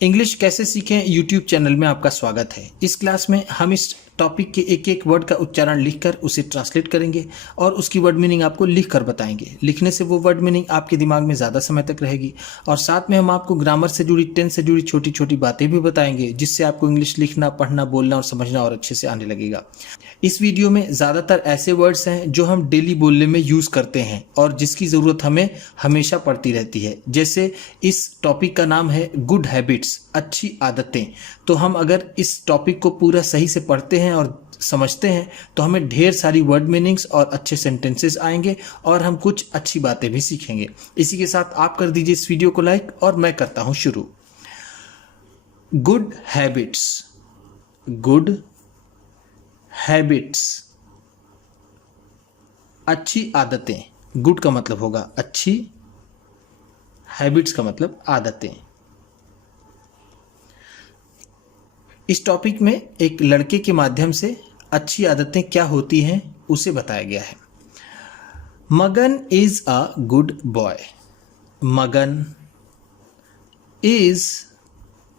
English कैसे सीखें YouTube channel में आपका स्वागत है। इस क्लास में हम इस टॉपिक के एक एक वर्ड का उच्चारण लिखकर उसे ट्रांसलेट करेंगे और उसकी वर्ड मीनिंग आपको लिखकर बताएंगे। लिखने से वो वर्ड मीनिंग आपके दिमाग में ज़्यादा समय तक रहेगी और साथ में हम आपको ग्रामर से जुड़ी, टेंस से जुड़ी छोटी छोटी बातें भी बताएंगे, जिससे आपको इंग्लिश लिखना, पढ़ना, बोलना और समझना और अच्छे से आने लगेगा। इस वीडियो में ज़्यादातर ऐसे वर्ड्स हैं जो हम डेली बोलने में यूज़ करते हैं और जिसकी ज़रूरत हमें हमेशा पड़ती रहती है। जैसे इस टॉपिक का नाम है गुड हैबिट्स, अच्छी आदतें। तो हम अगर इस टॉपिक को पूरा सही से पढ़ते हैं और समझते हैं तो हमें ढेर सारी वर्ड मीनिंग्स और अच्छे सेंटेंसेस आएंगे और हम कुछ अच्छी बातें भी सीखेंगे। इसी के साथ आप कर दीजिए इस वीडियो को लाइक और मैं करता हूं शुरू। गुड हैबिट्स, गुड हैबिट्स, अच्छी आदतें। गुड का मतलब होगा अच्छी, हैबिट्स का मतलब आदतें। इस टॉपिक में एक लड़के के माध्यम से अच्छी आदतें क्या होती हैं उसे बताया गया है। मगन इज अ गुड बॉय। मगन इज,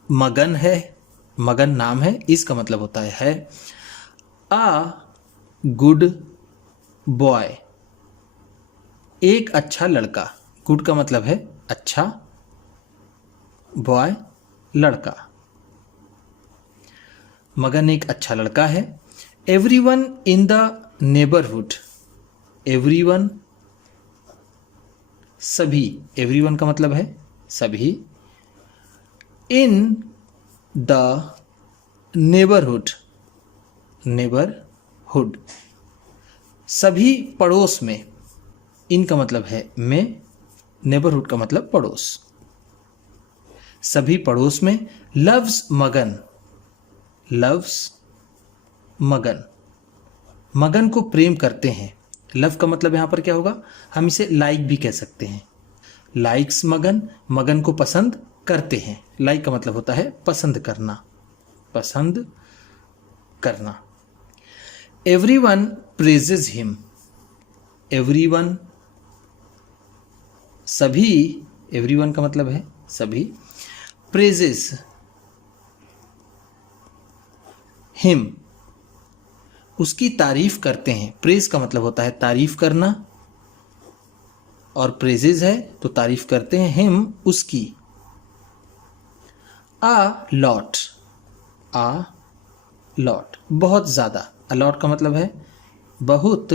मगन है, मगन नाम है, इस का मतलब होता है अ गुड बॉय, एक अच्छा लड़का। गुड का मतलब है अच्छा, बॉय लड़का। मगन एक अच्छा लड़का है। Everyone in the neighbourhood, everyone सभी, एवरीवन का मतलब है सभी। इन द नेबरहुड, नेबरहुड सभी पड़ोस में। इन का मतलब है में, नेबरहुड का मतलब पड़ोस, सभी पड़ोस में। लव्स मगन, लव्स मगन, मगन को प्रेम करते हैं। लव का मतलब यहां पर क्या होगा, हम इसे लाइक भी कह सकते हैं। लाइक्स मगन, मगन को पसंद करते हैं। लाइक का मतलब होता है पसंद करना, पसंद करना। एवरीवन प्रेजेज हिम, एवरीवन सभी, एवरीवन का मतलब है सभी। प्रेजेस हिम, उसकी तारीफ करते हैं। प्रेज का मतलब होता है तारीफ करना और प्रेजेस है तो तारीफ करते हैं। हिम उसकी। आ लॉट, आ लॉट बहुत ज़्यादा। अलॉट का मतलब है बहुत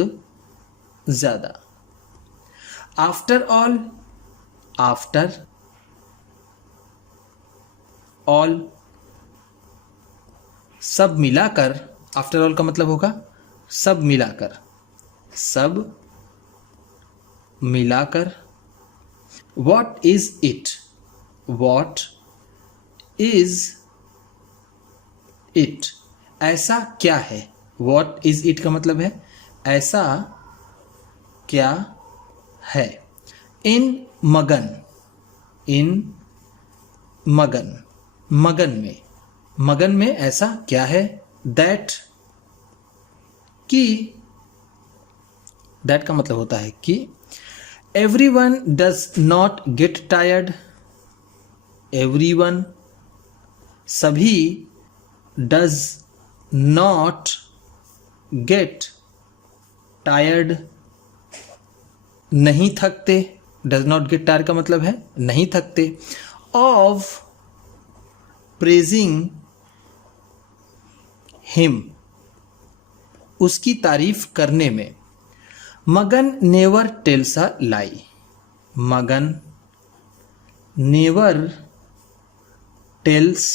ज़्यादा। आफ्टर ऑल, आफ्टर ऑल सब मिलाकर। आफ्टर ऑल का मतलब होगा सब मिलाकर, सब मिलाकर। What is it, what is it ऐसा क्या है। वॉट इज इट का मतलब है ऐसा क्या है। इन मगन, इन मगन, मगन में, मगन में ऐसा क्या है। दैट, कि, दैट का मतलब होता है कि। Everyone does not get tired, everyone सभी। डज नॉट गेट टायर्ड नहीं थकते। डज नॉट गेट टायर्ड का मतलब है नहीं थकते। ऑफ प्रेजिंग हिम उसकी तारीफ करने में। मगन नेवर टेल्स अ लाई, मगन नेवर टेल्स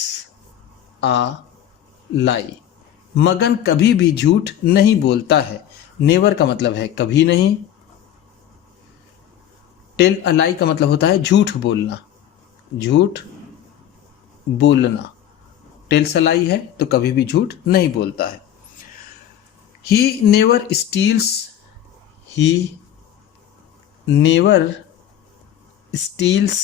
अ लाई, मगन कभी भी झूठ नहीं बोलता है। नेवर का मतलब है कभी नहीं। टेल अ लाई का मतलब होता है झूठ बोलना, झूठ बोलना। टेल्स अ लाई है तो कभी भी झूठ नहीं बोलता है। He never steals, he never steals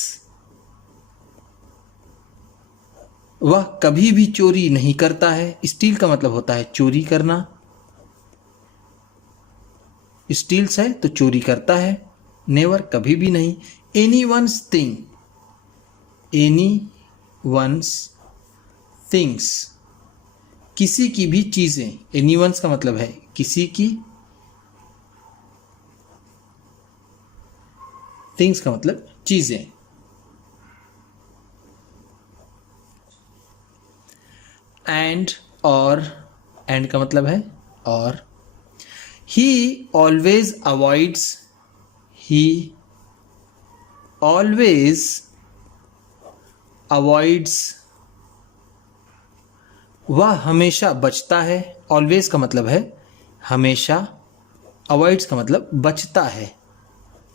वह कभी भी चोरी नहीं करता है। स्टील का मतलब होता है चोरी करना। स्टील्स है तो चोरी करता है। नेवर कभी भी नहीं। Anyone's thing, anyone's things, किसी की भी चीज़ें। एनीवन्स का मतलब है किसी की, थिंग्स का मतलब चीज़ें। एंड और, एंड का मतलब है और। ही ऑलवेज अवॉइड्स, ही ऑलवेज अवॉइड्स, वह हमेशा बचता है। ऑलवेज का मतलब है हमेशा, अवॉइड्स का मतलब बचता है,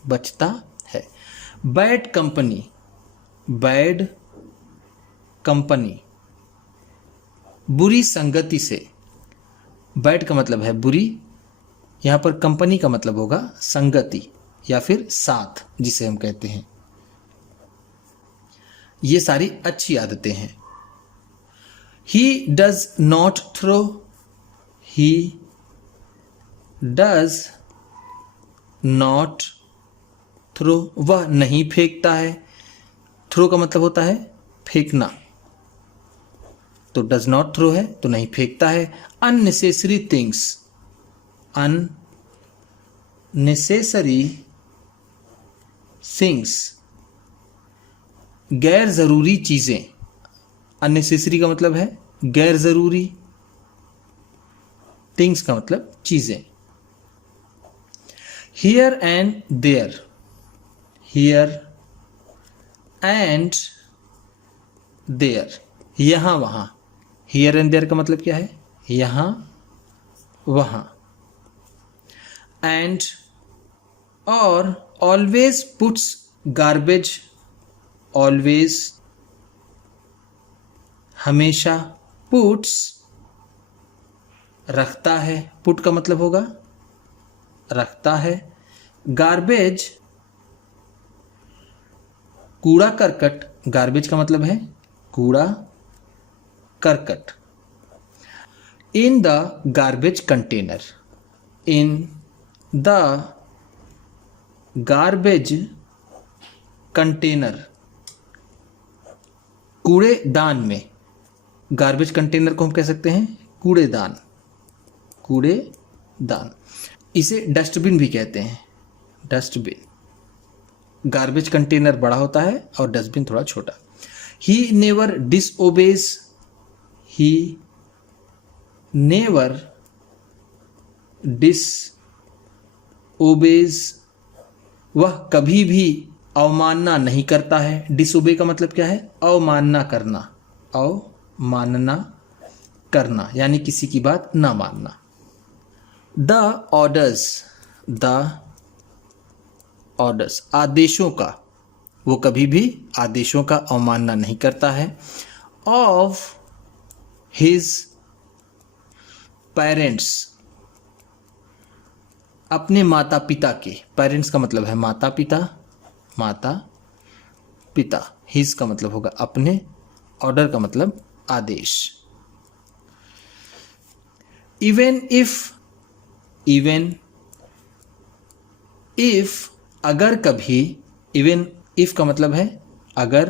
बचता है। बैड कंपनी, बैड कंपनी, बुरी संगति से। बैड का मतलब है बुरी, यहाँ पर कंपनी का मतलब होगा संगति या फिर साथ, जिसे हम कहते हैं। ये सारी अच्छी आदतें हैं। He does not throw, he does not throw, वह नहीं फेंकता है। थ्रो का मतलब होता है फेंकना, तो डज नॉट थ्रो है तो नहीं फेंकता है। अननेसेसरी थिंग्स, अननेसेसरी थिंग्स, गैर जरूरी चीजें। अननेसेसरी का मतलब है गैर जरूरी, थिंग्स का मतलब चीजें। Here and there, here and there, यहां वहां। हियर एंड देयर का मतलब क्या है, यहां वहां। एंड और, ऑलवेज पुट्स गार्बेज, ऑलवेज हमेशा, पुट्स रखता है, पुट का मतलब होगा रखता है। गार्बेज कूड़ा करकट, गार्बेज का मतलब है कूड़ा करकट। In the garbage container, in the garbage container, कूड़ेदान में। गार्बेज कंटेनर को हम कह सकते हैं कूड़ेदान, कूड़ेदान। इसे डस्टबिन भी कहते हैं, डस्टबिन। गार्बेज कंटेनर बड़ा होता है और डस्टबिन थोड़ा छोटा। ही नेवर डिसओबेज, ही नेवर डिसओबेज, वह कभी भी अवमानना नहीं करता है। डिसओबे का मतलब क्या है, अवमानना करना, अवमानना करना यानी किसी की बात ना मानना। द ऑर्डर्स, द ऑर्डर्स, आदेशों का, वो कभी भी आदेशों का अवमानना नहीं करता है। ऑफ हिज पेरेंट्स, अपने माता पिता के। पेरेंट्स का मतलब है माता पिता, माता पिता। हिज का मतलब होगा अपने, ऑर्डर का मतलब आदेश। इवन इफ, इवन इफ अगर कभी, इवन इफ का मतलब है अगर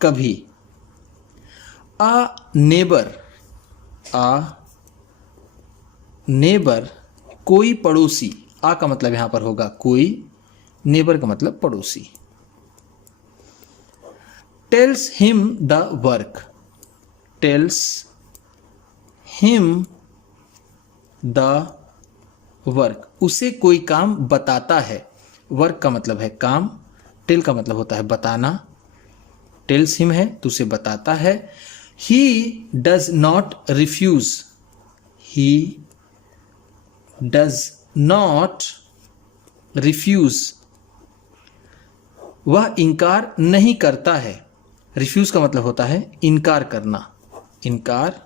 कभी। अ नेबर, अ नेबर कोई पड़ोसी। आ का मतलब यहां पर होगा कोई, नेबर का मतलब पड़ोसी। Tells him the work, tells him the work, उसे कोई काम बताता है। वर्क का मतलब है काम, टेल का मतलब होता है बताना। टेल्स हिम है तो उसे बताता है। He does not refuse, he does not refuse, वह इनकार नहीं करता है। रिफ्यूज का मतलब होता है इनकार करना, इनकार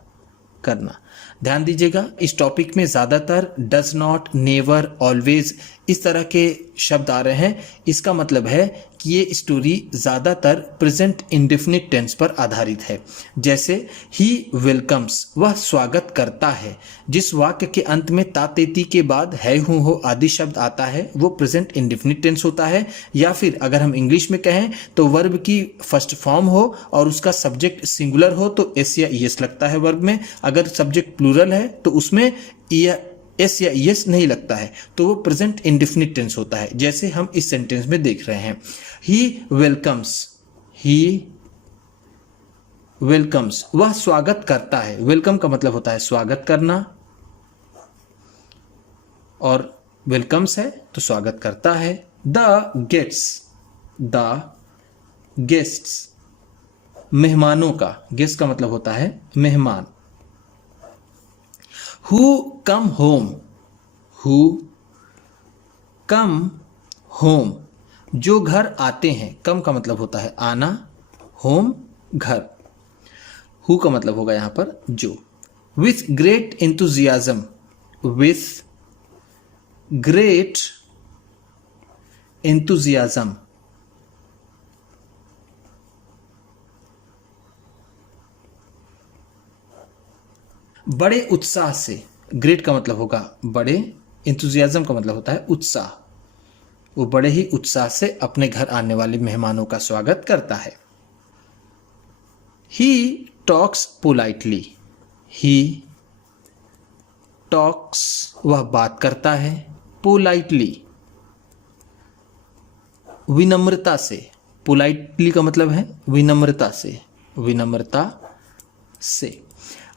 करना। ध्यान दीजिएगा इस टॉपिक में ज़्यादातर डज नॉट, नेवर, ऑलवेज इस तरह के शब्द आ रहे हैं, इसका मतलब है कि ये स्टोरी ज़्यादातर प्रेजेंट इंडेफिनिट टेंस पर आधारित है। जैसे ही वेलकम्स, वह स्वागत करता है। जिस वाक्य के अंत में तातेती के बाद है, हूँ, हो आदि शब्द आता है वो प्रेजेंट इंडेफिनिट टेंस होता है। या फिर अगर हम इंग्लिश में कहें तो वर्ब की फर्स्ट फॉर्म हो और उसका सब्जेक्ट सिंगुलर हो तो एस या ईएस लगता है वर्ब में। अगर सब्जेक्ट प्लूरल है तो उसमें एस या यस नहीं लगता है, तो वो प्रेजेंट इंडेफिनिट टेंस होता है, जैसे हम इस सेंटेंस में देख रहे हैं। ही वेलकम्स, वह स्वागत करता है। वेलकम का मतलब होता है स्वागत करना, और वेलकम्स है तो स्वागत करता है। द गेस्ट्स, मेहमानों का, गेस्ट का मतलब होता है मेहमान। Who come home, जो घर आते हैं। कम का मतलब होता है आना, होम घर। हु का मतलब होगा यहां पर जो। With great enthusiasm, बड़े उत्साह से। ग्रेट का मतलब होगा बड़े, एंथुजियाज्म का मतलब होता है उत्साह। वो बड़े ही उत्साह से अपने घर आने वाले मेहमानों का स्वागत करता है। ही टॉक्स टॉक्स, वह बात करता है। पोलाइटली, विनम्रता से। पोलाइटली का मतलब है विनम्रता से।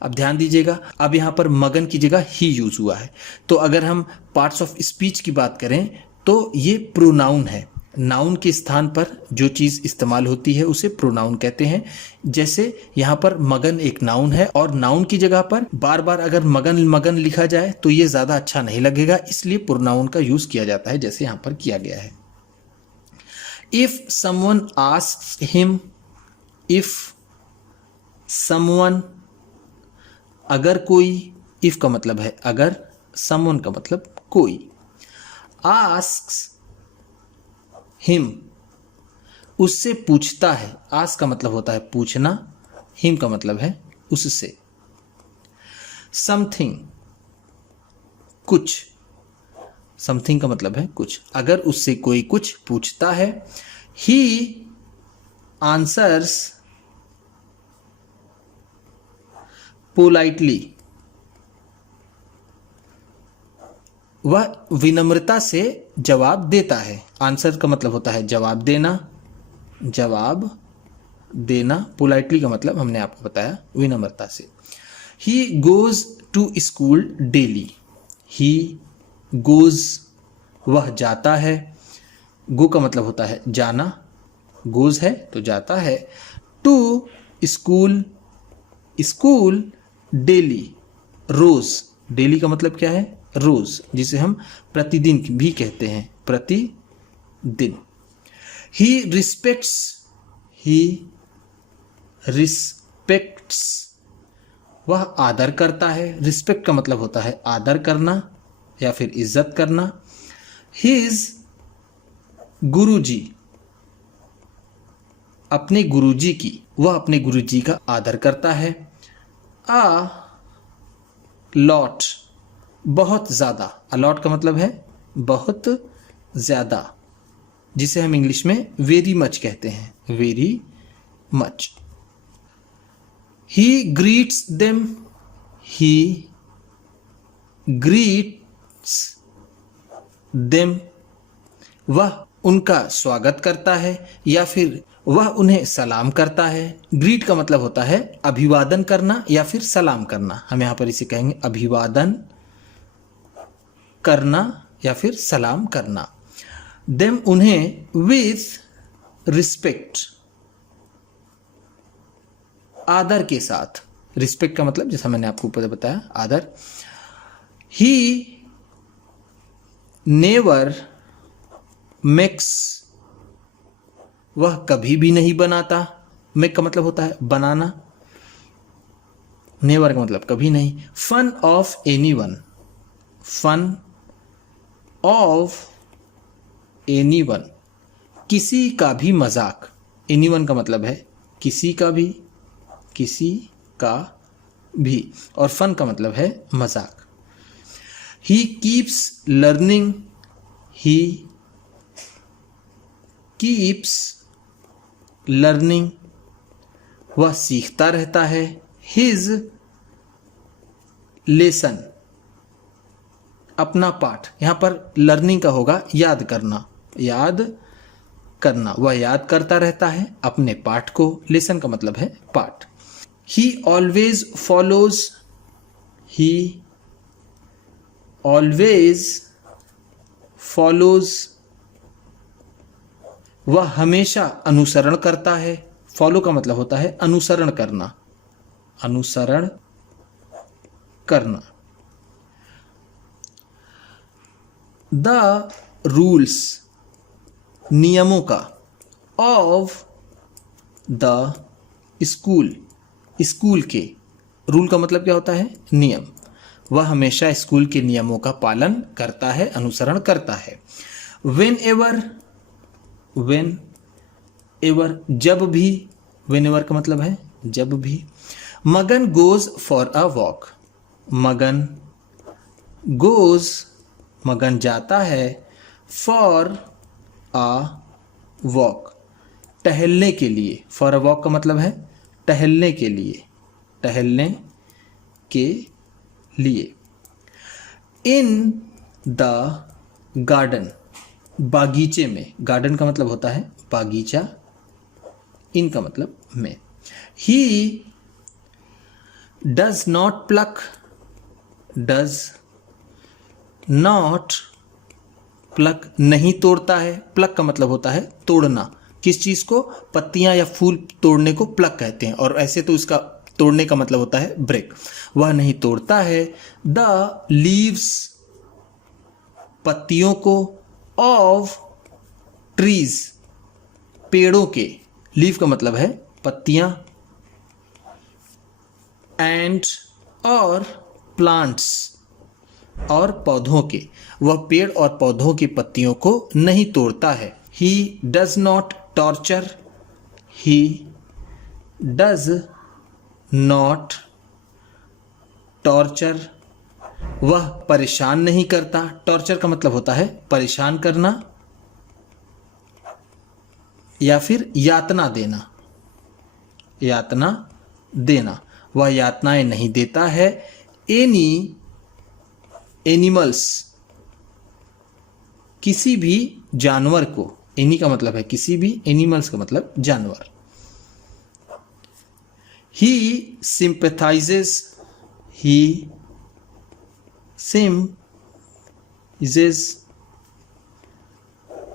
अब ध्यान दीजिएगा, अब यहाँ पर मगन की जगह ही यूज हुआ है। तो अगर हम पार्ट्स ऑफ स्पीच की बात करें तो ये प्रोनाउन है। नाउन के स्थान पर जो चीज़ इस्तेमाल होती है उसे प्रोनाउन कहते हैं। जैसे यहाँ पर मगन एक नाउन है, और नाउन की जगह पर बार बार अगर मगन लिखा जाए तो ये ज़्यादा अच्छा नहीं लगेगा, इसलिए प्रोनाउन का यूज़ किया जाता है, जैसे यहाँ पर किया गया है। इफ़ समवन, अगर कोई, इफ का मतलब है अगर, समवन का मतलब कोई। आस्क्स हिम, उससे पूछता है। आस्क का मतलब होता है पूछना, हिम का मतलब है उससे। समथिंग, कुछ। समथिंग का मतलब है कुछ, अगर उससे कोई कुछ पूछता है। ही आंसर्स पोलाइटली, वह विनम्रता से जवाब देता है। आंसर का मतलब होता है जवाब देना। पोलाइटली का मतलब हमने आपको बताया विनम्रता से। He goes to school daily, वह जाता है। गो का मतलब होता है जाना, गोज है तो जाता है। टू स्कूल डेली, रोज। डेली का मतलब क्या है? रोज, जिसे हम प्रतिदिन भी कहते हैं, प्रतिदिन। ही रिस्पेक्ट्स, वह आदर करता है। रिस्पेक्ट का मतलब होता है आदर करना या फिर इज्जत करना। हिज गुरुजी, अपने गुरुजी की, वह अपने गुरुजी का आदर करता है। आ लॉट, बहुत ज़्यादा। अलॉट का मतलब है बहुत ज़्यादा, जिसे हम इंग्लिश में वेरी मच कहते हैं, वेरी मच। ही ग्रीट्स देम, वह उनका स्वागत करता है या फिर वह उन्हें सलाम करता है। ग्रीट का मतलब होता है अभिवादन करना या फिर सलाम करना। हम यहाँ पर इसे कहेंगे अभिवादन करना या फिर सलाम करना। देम, उन्हें, विथ रिस्पेक्ट, आदर के साथ। रिस्पेक्ट का मतलब जैसा मैंने आपको ऊपर बताया आदर। ही नेवर मेक्स, वह कभी भी नहीं बनाता। मेक का मतलब होता है बनाना, नेवर का मतलब कभी नहीं। Fun of anyone, fun of anyone, किसी का भी मजाक। एनीवन का मतलब है किसी का भी, किसी का भी, और फन का मतलब है मजाक। He keeps learning, he keeps learning, वह सीखता रहता है। हिज लेसन, अपना पाठ। यहां पर लर्निंग का होगा याद करना, याद करना, वह याद करता रहता है अपने पाठ को। लेसन का मतलब है पाठ। ही ऑलवेज फॉलोज, ही ऑलवेज फॉलोज, वह हमेशा अनुसरण करता है। फॉलो का मतलब होता है अनुसरण करना, अनुसरण करना। द रूल्स, नियमों का, ऑफ द स्कूल, स्कूल के। रूल का मतलब क्या होता है नियम। वह हमेशा स्कूल के नियमों का पालन करता है, अनुसरण करता है। वेन एवर, वेन एवर जब भी, वेन एवर का मतलब है जब भी। मगन गोज फॉर अ वॉक, मगन गोज, मगन जाता है, फॉर अ वॉक, टहलने के लिए। फॉर अ वॉक का मतलब है टहलने के लिए, टहलने के लिए। इन द गार्डन, बागीचे में। गार्डन का मतलब होता है बागीचा, इन का मतलब में। ही does not plug, does not plug, नहीं तोड़ता है। प्लक का मतलब होता है तोड़ना। किस चीज को, पत्तियां या फूल तोड़ने को प्लक कहते हैं, और ऐसे तो इसका तोड़ने का मतलब होता है ब्रेक। वह नहीं तोड़ता है द लीव्स, पत्तियों को, ऑफ ट्रीज, पेड़ों के। लीव का मतलब है पत्तियां, एंड और प्लांट्स, और पौधों के। वह पेड़ और पौधों की पत्तियों को नहीं तोड़ता है। He does not torture, he does not torture, वह परेशान नहीं करता। टॉर्चर का मतलब होता है परेशान करना या फिर यातना देना, यातना देना। वह यातनाएं नहीं देता है। एनी एनिमल्स, किसी भी जानवर को। एनी का मतलब है किसी भी, एनिमल्स का मतलब जानवर। ही सिंपैथाइजेस, ही सिम्पैथाइजेस,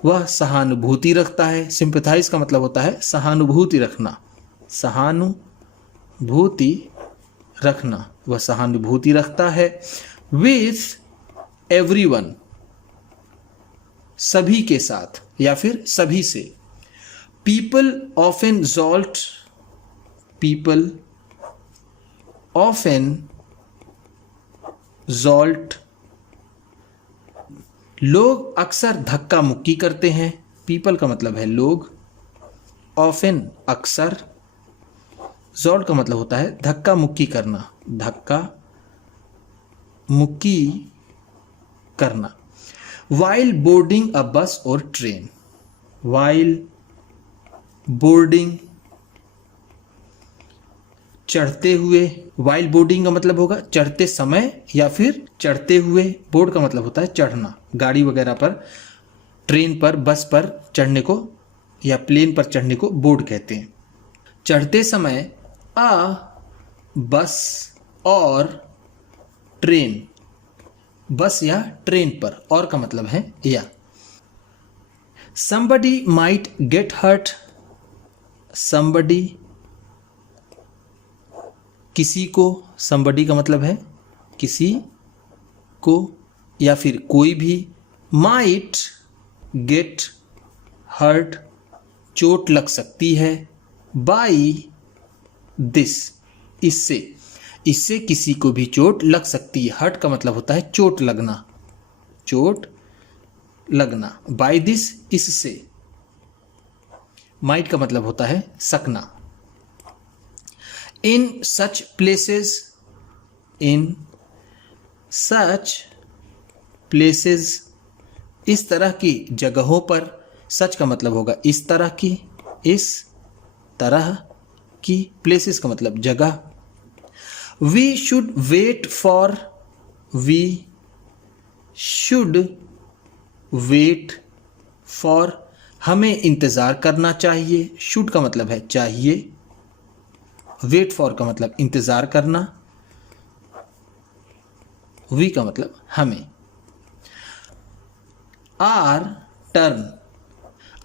वह सहानुभूति रखता है। सिंपैथाइज का मतलब होता है सहानुभूति रखना, सहानुभूति रखना, वह सहानुभूति रखता है। विथ एवरीवन, सभी के साथ या फिर सभी से। People often jolt, people often jolt, लोग अक्सर धक्का मुक्की करते हैं। पीपल का मतलब है लोग, ऑफन अक्सर, जॉल्ट का मतलब होता है धक्का मुक्की करना, धक्का मुक्की करना। वाइल बोर्डिंग अ बस और ट्रेन, वाइल बोर्डिंग, चढ़ते हुए। वाइल बोर्डिंग का मतलब होगा चढ़ते समय या फिर चढ़ते हुए। बोर्ड का मतलब होता है चढ़ना, गाड़ी वगैरह पर, ट्रेन पर, बस पर चढ़ने को या प्लेन पर चढ़ने को बोर्ड कहते हैं। चढ़ते समय अ बस और ट्रेन, बस या ट्रेन पर, और का मतलब है या। somebody might get hurt, somebody, किसी को। somebody का मतलब है किसी को या फिर कोई भी। might get hurt, चोट लग सकती है। by this, इससे, इससे किसी को भी चोट लग सकती है। हर्ट का मतलब होता है चोट लगना, चोट लगना, बाय दिस इससे, माइट का मतलब होता है सकना। इन सच प्लेसेस, इन सच प्लेसेस, इस तरह की जगहों पर, सच का मतलब होगा इस तरह की, इस तरह की, प्लेसेस का मतलब जगह। We should wait for, we should wait for, हमें इंतज़ार करना चाहिए, शुड का मतलब है चाहिए, वेट फॉर का मतलब इंतज़ार करना, वी का मतलब हमें। आर टर्न,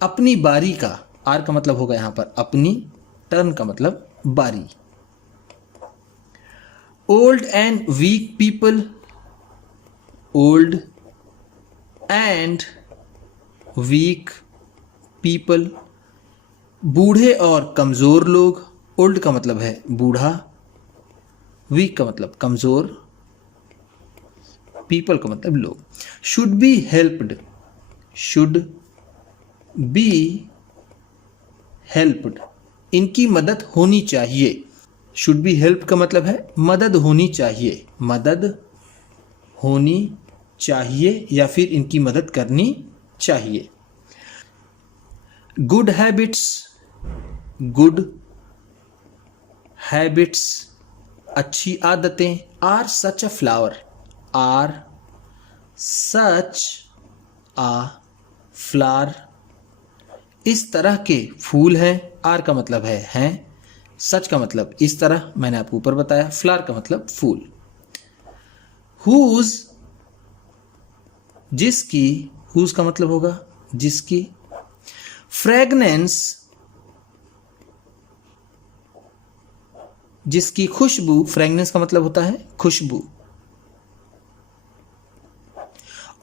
अपनी बारी का, आर का मतलब होगा यहाँ पर अपनी, टर्न का मतलब बारी। Old and weak people, old and weak people, बूढ़े और कमज़ोर लोग, ओल्ड का मतलब है बूढ़ा, वीक का मतलब कमज़ोर, पीपल का मतलब लोग। Should be helped, should be helped, इनकी मदद होनी चाहिए। शुड बी हेल्प का मतलब है मदद होनी चाहिए, मदद होनी चाहिए या फिर इनकी मदद करनी चाहिए। गुड हैबिट्स, गुड हैबिट्स, अच्छी आदतें। Are such a flower, are such a flower, इस तरह के फूल हैं। आर का मतलब है हैं, सच का मतलब इस तरह, मैंने आपको ऊपर बताया। फ्लावर का मतलब फूल। हुज, जिसकी, हुज का मतलब होगा जिसकी। फ्रेगनेंस, जिसकी खुशबू, फ्रेगनेंस का मतलब होता है खुशबू।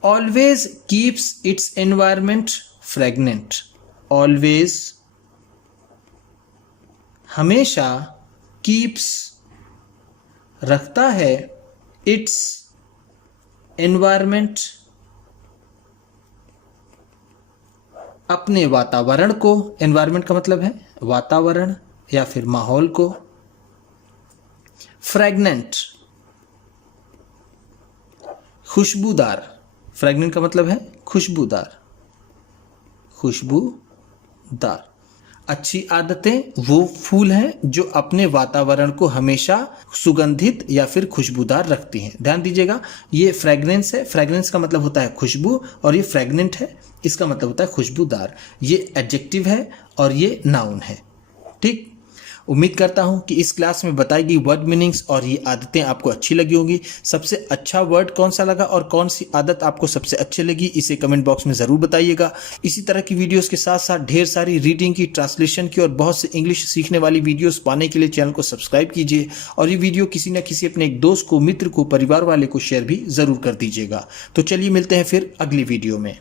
Always keeps its environment fragrant, always हमेशा, कीप्स रखता है, इट्स एनवायरमेंट अपने वातावरण को, एनवायरमेंट का मतलब है वातावरण या फिर माहौल को। फ्रेगनेंट खुशबूदार, फ्रेगनेंट का मतलब है खुशबूदार, खुशबूदार। अच्छी आदतें वो फूल हैं जो अपने वातावरण को हमेशा सुगंधित या फिर खुशबूदार रखती हैं। ध्यान दीजिएगा, ये फ्रेगनेंस है, फ्रेगनेंस का मतलब होता है खुशबू, और ये फ्रेगनेंट है, इसका मतलब होता है खुशबूदार। ये एडजेक्टिव है और ये नाउन है। ठीक, उम्मीद करता हूं कि इस क्लास में बताई गई वर्ड मीनिंग्स और ये आदतें आपको अच्छी लगी होंगी। सबसे अच्छा वर्ड कौन सा लगा और कौन सी आदत आपको सबसे अच्छी लगी, इसे कमेंट बॉक्स में ज़रूर बताइएगा। इसी तरह की वीडियोस के साथ साथ ढेर सारी रीडिंग की, ट्रांसलेशन की और बहुत से इंग्लिश सीखने वाली वीडियोस पाने के लिए चैनल को सब्सक्राइब कीजिए और ये वीडियो किसी न किसी अपने एक दोस्त को, मित्र को, परिवार वाले को शेयर भी ज़रूर कर दीजिएगा। तो चलिए मिलते हैं फिर अगली वीडियो में।